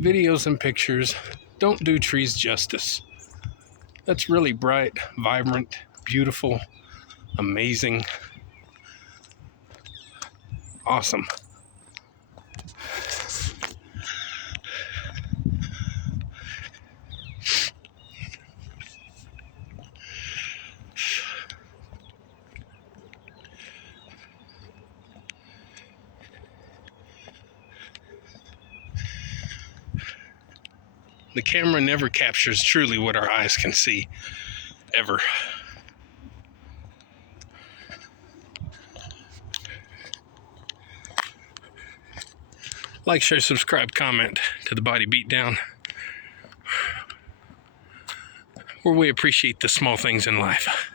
videos and pictures don't do trees justice. That's really bright, vibrant, beautiful, amazing, awesome. The camera never captures truly what our eyes can see, ever. Like, share, subscribe, comment to the Body Beatdown, where we appreciate the small things in life.